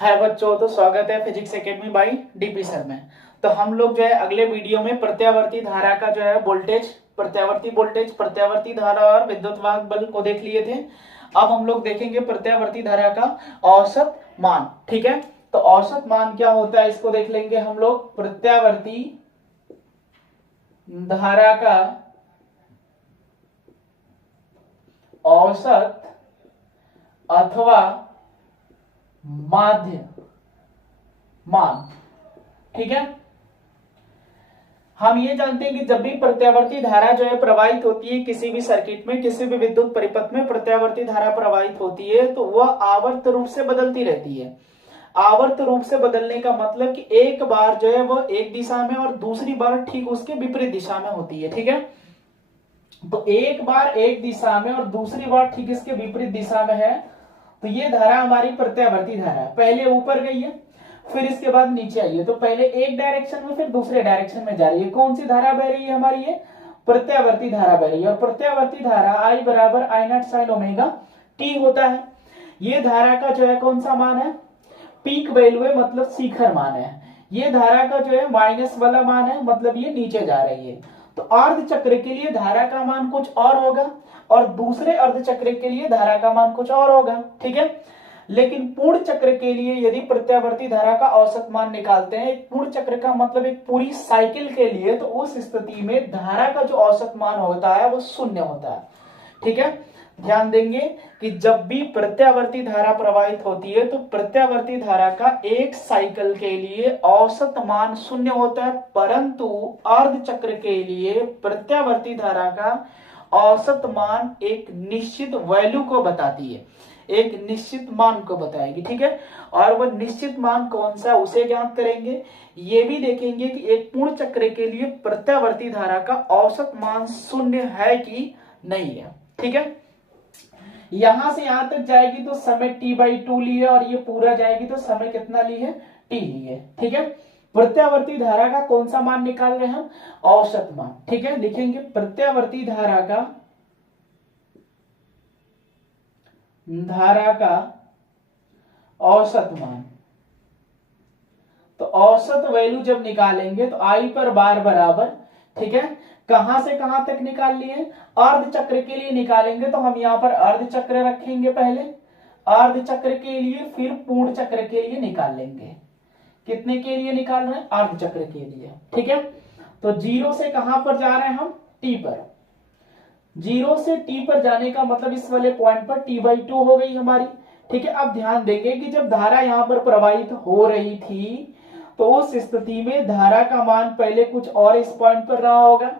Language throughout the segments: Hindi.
हाय बच्चों, तो स्वागत है physics academy by DP sir में। तो हम लोग जो है अगले वीडियो में प्रत्यावर्ती धारा का जो है वोल्टेज, प्रत्यावर्ती धारा और विद्युत वाहक बल को देख लिए थे। अब हम लोग देखेंगे प्रत्यावर्ती धारा का औसत मान। ठीक है, तो औसत मान क्या होता है इसको देख लेंगे हम लोग। प्रत्यावर्ती धारा का औसत अथवा माध्य मान। ठीक है, हम ये जानते हैं कि जब भी प्रत्यावर्ती धारा जो है प्रवाहित होती है किसी भी सर्किट में, किसी भी विद्युत परिपथ में प्रत्यावर्ती धारा प्रवाहित होती है तो वह आवर्त रूप से बदलती रहती है। आवर्त रूप से बदलने का मतलब कि एक बार जो है वह एक दिशा में और दूसरी बार ठीक उसके विपरीत दिशा में होती है। ठीक है, तो एक बार एक दिशा में और दूसरी बार ठीक इसके विपरीत दिशा में है, तो ये धारा हमारी प्रत्यावर्ती धारा है। पहले ऊपर गई है, फिर इसके बाद नीचे आई है, तो पहले एक डायरेक्शन में फिर दूसरे डायरेक्शन में जा रही है। कौन सी धारा बह रही है हमारी? ये प्रत्यावर्ती धारा बह रही है। और प्रत्यावर्ती धारा I बराबर I not sine omega T होता है। ये धारा का जो है कौन सा मान है? पीक वैल्यू है, मतलब शिखर मान है। ये धारा का जो है माइनस वाला मान है, मतलब ये नीचे जा रही है। तो अर्ध चक्र के लिए धारा का मान कुछ और होगा और दूसरे अर्ध चक्र के लिए धारा का मान कुछ और होगा। ठीक है, लेकिन पूर्ण चक्र के लिए यदि प्रत्यावर्ती धारा का औसत मान निकालते हैं, एक पूर्ण चक्र का मतलब एक पूरी साइकिल के लिए, तो उस स्थिति में धारा का जो औसत मान होता है वो शून्य होता है। ठीक है, ध्यान देंगे कि जब भी प्रत्यावर्ती धारा प्रवाहित होती है तो प्रत्यावर्ती धारा का एक साइकिल के लिए औसत मान शून्य होता है, परंतु अर्ध चक्र के लिए प्रत्यावर्ती धारा का औसत मान एक निश्चित वैल्यू को बताती है, एक निश्चित मान को बताएगी। ठीक है, और वह निश्चित मान कौन सा उसे ज्ञात करेंगे। ये भी देखेंगे कि एक पूर्ण चक्र के लिए प्रत्यावर्ती धारा का औसत मान शून्य है कि नहीं है। ठीक है, यहां से यहां तक जाएगी तो समय t/2 ली है और ये पूरा जाएगी तो समय कितना ली है? t ली है। ठीक है, प्रत्यावर्ती धारा का कौन सा मान निकाल रहे हैं हम? औसत मान। ठीक है, लिखेंगे प्रत्यावर्ती धारा का औसत मान। तो औसत वैल्यू जब निकालेंगे तो I पर बार बराबर, ठीक है, कहां से कहां तक निकाल लिए? अर्ध चक्र के लिए निकालेंगे तो हम यहां पर अर्ध चक्र रखेंगे पहले, अर्ध चक्र के लिए, फिर पूर्ण चक्र के लिए निकाल लेंगे। कितने के लिए निकाल रहे हैं? अर्ध चक्र के लिए। ठीक है, तो 0 से कहां पर जा रहे हैं हम? t पर। 0 से t पर जाने का मतलब इस वाले पॉइंट पर t/2 हो गई हमारी। ठीक है, अब ध्यान देंगे कि जब धारा यहां पर प्रवाहित हो रही थी तो उस स्थिति में धारा का मान पहले कुछ और इस पॉइंट पर रहा होगा,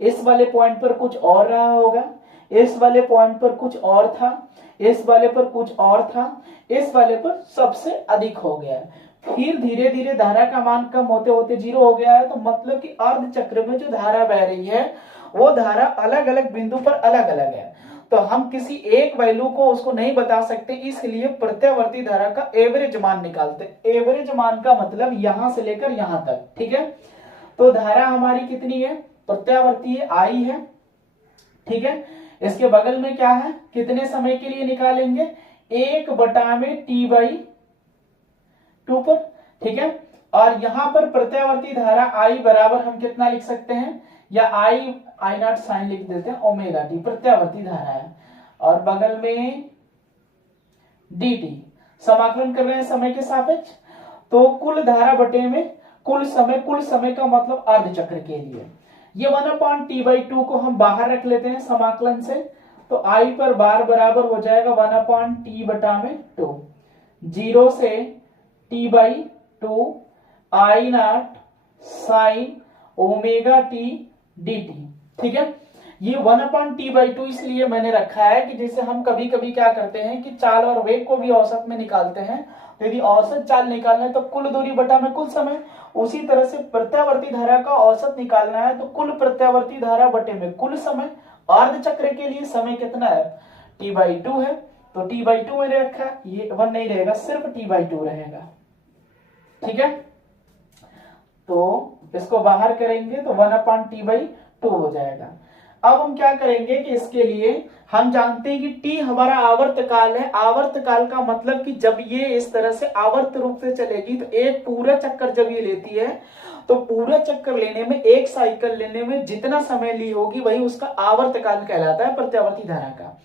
इस वाले पॉइंट पर कुछ और रहा होगा, इस वाले पॉइंट पर कुछ और था, इस वाले पर कुछ और था, इस वाले पर सबसे अधिक हो गया। फिर धीरे धीरे धारा का मान कम होते होते 0 हो गया है, तो मतलब कि अर्ध चक्र में जो धारा बह रही है वो धारा अलग अलग बिंदु पर अलग अलग है, तो हम किसी एक वैल्यू को उसको नहीं बता सकते, इसलिए प्रत्यावर्ती धारा का एवरेज मान निकालते। एवरेज मान का मतलब यहां से लेकर यहां तक। ठीक है, तो धारा हमारी कितनी है? प्रत्यावर्ती I है। ठीक है, इसके बगल में क्या है? कितने समय के लिए निकालेंगे? 1/t/2 पर। ठीक है, और यहां पर प्रत्यावर्ती धारा I बराबर हम कितना लिख सकते हैं? या I नॉट साइन लिख देते हैं, ओमेगा टी प्रत्यावर्ती धारा है, और बगल में dt। समाकलन कर रहे हैं समय के सापेक्ष, तो कुल धारा बटे में कुल समय का मतलब अर्ध चक्र के लिए। ये 1/t/2 को हम बाहर रख लेते हैं समाकलन से, तो I पर बार बराबर हो जाएगा 1/t/2। 0 से t/2 I not sine omega T dt। ठीक है, ये 1/t/2 इसलिए मैंने रखा है कि जैसे हम कभी कभी क्या करते हैं कि चाल और वेग को भी औसत में निकालते हैं, तो यदि औसत चाल निकालना है तो कुल दूरी बटा में कुल समय, उसी तरह से प्रत्यावर्ती धारा का औसत निकालना है तो कुल प्रत्यावर्ती धारा बटे में कुल समय। अर्ध चक्र के लिए समय कितना है? t/2 है, तो t/2 मैंने रखा, ये 1 नहीं रहेगा, सिर्फ t/2 रहेगा। ठीक है, तो इसको बाहर करेंगे तो 1/t/2 हो जाएगा। अब हम क्या करेंगे कि इसके लिए हम जानते हैं कि टी हमारा आवर्तकाल है। आवर्तकाल का मतलब कि जब ये इस तरह से आवर्त रूप से चलेगी तो एक पूरा चक्कर जब ये लेती है तो पूरा चक्कर लेने में, एक साइकिल लेने में जितना समय ली होगी वही उसका आवर्तकाल कहलाता है प्रत्यावर्ती धारा का।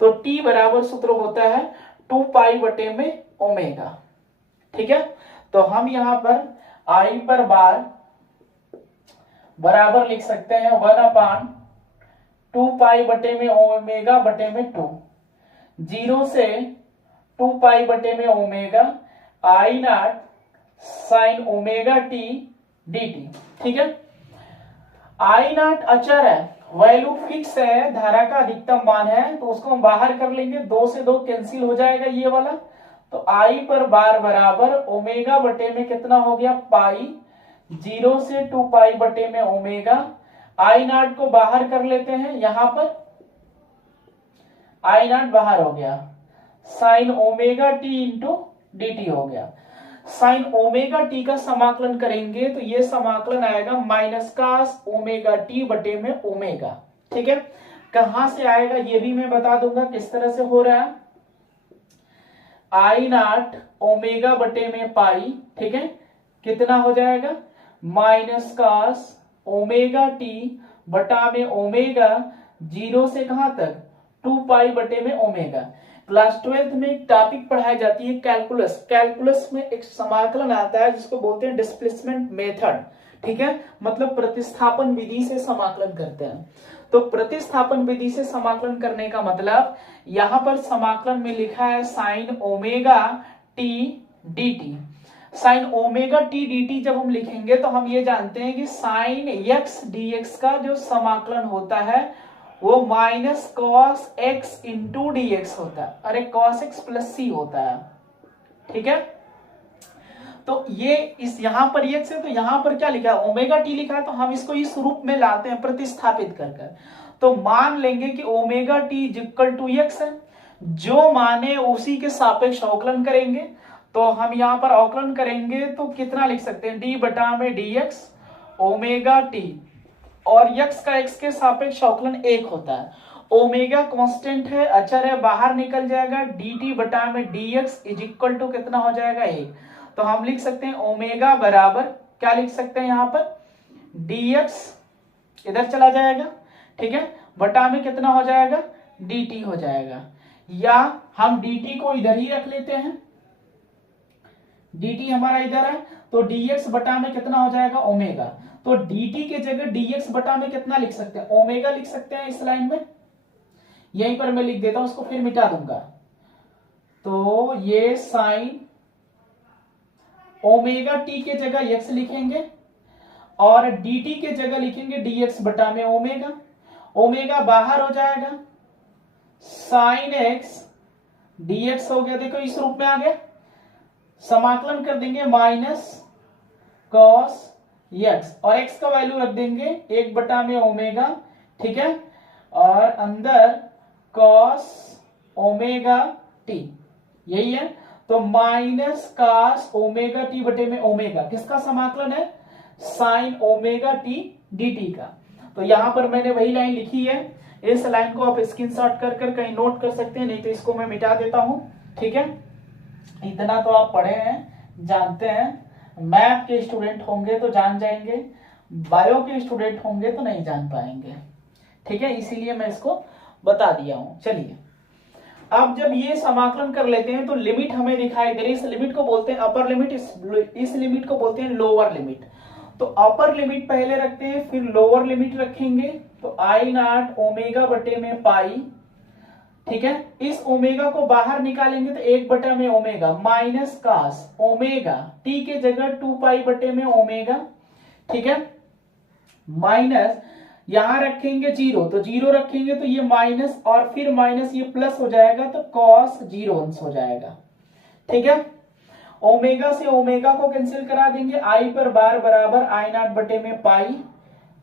तो टी बराबर सूत्र होता है 2 पाई बटे में ओमेगा। ठीक है, तो हम यहां पर आई पर बार बराबर लिख सकते हैं 1/2 पाई बटे में ओमेगा बटे में 2, 0 से 2 पाई बटे में omega I not sine omega T dt। ठीक है, आई नॉट अचर है, वैल्यू फिक्स है, धारा का अधिकतम मान है, तो उसको हम बाहर कर लेंगे, 2 से 2 कैंसिल हो जाएगा ये वाला। तो आई पर बार बराबर ओमेगा बटे में कितना हो गया पाई, 0 से 2 पाई बटे में ओमेगा, आई नॉट को बाहर कर लेते हैं, यहां पर आई नॉट बाहर हो गया, sine omega T into D T हो गया। साइन ओमेगा टी का समाकलन करेंगे तो ये समाकलन आएगा माइनस कास ओमेगा टी बटे में ओमेगा। ठीक है, कहां से आएगा ये भी मैं बता दूंगा किस तरह से हो रहा है। आई नॉट ओमेगा बटे में पाई, ठीक है, कितना हो जाएगा माइनस कास ओमेगा टी बटा में ओमेगा, 0 से कहां तक 2 पाई बटे में ओमेगा। क्लास 12th में एक टॉपिक पढ़ाई जाती है कैलकुलस। कैलकुलस में एक समाकलन आता है जिसको बोलते हैं डिस्प्लेसमेंट मेथड। ठीक है, मतलब प्रतिस्थापन विधि से समाकलन करते हैं। तो प्रतिस्थापन विधि से समाकलन करने का मतलब यहां पर समाकलन में लिखा है sine omega T D T. Sine omega T D T जब हम लिखेंगे तो हम ये जानते हैं कि साइन एक्स डी एक्स का जो समाकलन होता है वो minus cos x into D x होता है, अरे कॉस एक्स प्लस सी होता है। ठीक है, तो ये इस यहां पर एक्स है तो यहां पर क्या लिखा है ओमेगा टी लिखा है, तो हम इसको इस रूप में लाते हैं प्रतिस्थापित कर कर। तो मान लेंगे कि omega t equal to x है, जो माने उसी के सापेक्ष अवकलन करेंगे। तो हम यहां पर अवकलन करेंगे तो कितना लिख सकते हैं डी बटा में डी एक्स ओमेगा टी, और x का x के सापेक्ष अवकलन 1 होता है। ओमेगा कांस्टेंट है, अचर है, बाहर निकल जाएगा, dt बटा में dx इज इक्वल टू कितना हो जाएगा 1। तो हम लिख सकते हैं ओमेगा बराबर क्या लिख सकते हैं यहां पर dx इधर चला जाएगा, ठीक है, बटा में कितना हो जाएगा dt हो जाएगा, या हम dt को इधर ही रख लेते हैं, dt हमारा इधर है तो dx बटा में कितना हो जाएगा ओमेगा। तो dt के जगह dx बटा में कितना लिख सकते हैं ओमेगा लिख सकते हैं इस लाइन में, यहीं पर मैं लिख देता हूं, उसको फिर मिटा दूंगा। तो ये साइन ओमेगा टी के जगह x लिखेंगे और dt के जगह लिखेंगे dx बटा में ओमेगा। ओमेगा बाहर हो जाएगा, साइन x dx हो गया, देखो इस रूप में आ गया। समाकलन कर देंगे माइनस कॉस एक्स और x का वैल्यू रख देंगे 1 बटा में ओमेगा, ठीक है, और अंदर कॉस ओमेगा टी, यही है। तो माइनस कॉस ओमेगा टी बटे में ओमेगा किसका समाकलन है साइन ओमेगा टी dt का। तो यहां पर मैंने वही लाइन लिखी है, इस लाइन को आप स्क्रीनशॉट कर कर कहीं नोट कर सकते हैं, नहीं तो इसको मैं मिटा देता हूं। ठीक है, इतना तो आप पढ़े हैं, जानते हैं। मैथ के स्टूडेंट होंगे तो जान जाएंगे, बायो के स्टूडेंट होंगे तो नहीं जान पाएंगे। ठीक है, इसीलिए मैं इसको बता दिया हूं। चलिए, अब जब ये समाकलन कर लेते हैं तो लिमिट हमें दिखाई दे रही है, इस लिमिट को बोलते हैं अपर लिमिट, इस लिमिट को बोलते हैं लोअर लिमिट। तो अपर लिमिट पहले रखते हैं, फिर लोअर लिमिट रखेंगे। तो आई नॉट ओमेगा बटे में पाई, ठीक है, इस ओमेगा को बाहर निकालेंगे तो 1 बटा में omega minus cos omega t के जगह 2 पाई बटे में ओमेगा, ठीक है, माइनस यहां रखेंगे 0 तो 0 रखेंगे तो ये माइनस और फिर माइनस ये प्लस हो जाएगा तो कॉस 0 अंश हो जाएगा। ठीक है, ओमेगा से ओमेगा को कैंसिल करा देंगे, आई पर बार बराबर आई नॉट बटे में पाई,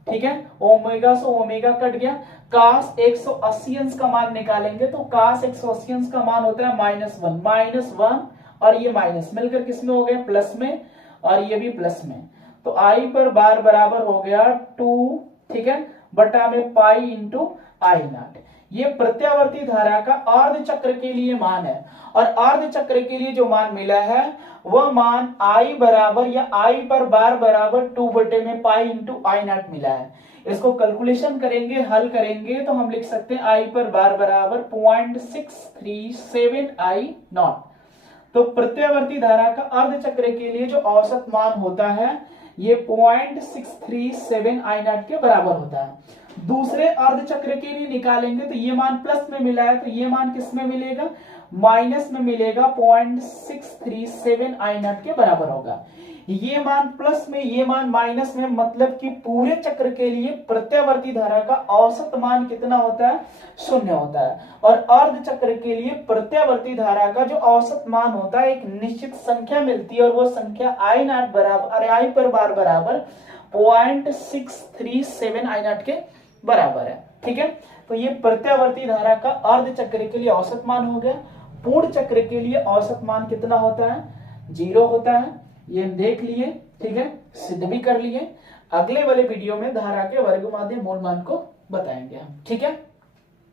ठीक है, ओमेगा से ओमेगा कट गया, कास 180 अंश का मान निकालेंगे तो कास 180 अंश का मान होता है -1 और ये माइनस मिलकर किसमें हो गया प्लस में, और ये भी प्लस में। तो आई पर बार बराबर हो गया 2, ठीक है, बटा में पाई इंटू आई नॉट। ये प्रत्यावर्ती धारा का अर्ध चक्र के लिए मान है, और अर्ध चक्र के लिए जो मान मिला है वह मान आई बराबर या आई पर बार बराबर 2 बटे में पाई इंटू आई नॉट मिला है। इसको कैलकुलेशन करेंगे, हल करेंगे तो हम लिख सकते हैं आई पर बार बराबर 0.637 आई नॉट। तो प्रत्यावर्ती धारा का अर्ध चक्र के लिए जो औसत मान होता है ये 0.637 आई नॉट के बराबर होता है। दूसरे अर्ध चक्र के लिए निकालेंगे तो ये मान प्लस में मिला है, तो ये मान किस में मिलेगा, माइनस में मिलेगा, 0.637 आई नॉट के बराबर होगा। ये मान प्लस में, ये मान माइनस में, मतलब कि पूरे चक्र के लिए प्रत्यावर्ती धारा का औसत मान कितना होता है, 0 होता है। और अर्ध चक्र के लिए प्रत्यावर्ती धारा का जो औसत मान होता है एक निश्चित संख्या मिलती है, और वो संख्या आई नॉट बराबर, आई पर बार बराबर 0.637 आई नॉट के बराबर है। ठीक है, तो ये प्रत्यावर्ती धारा का अर्ध चक्र के लिए औसत मान हो गया। पूर्ण चक्र के लिए औसत मान कितना होता है, 0 होता है। ये देख लिए, ठीक है, सिद्ध भी कर लिए। अगले वाले वीडियो में धारा के वर्ग माध्य मूल मान को बताएंगे हम। ठीक है।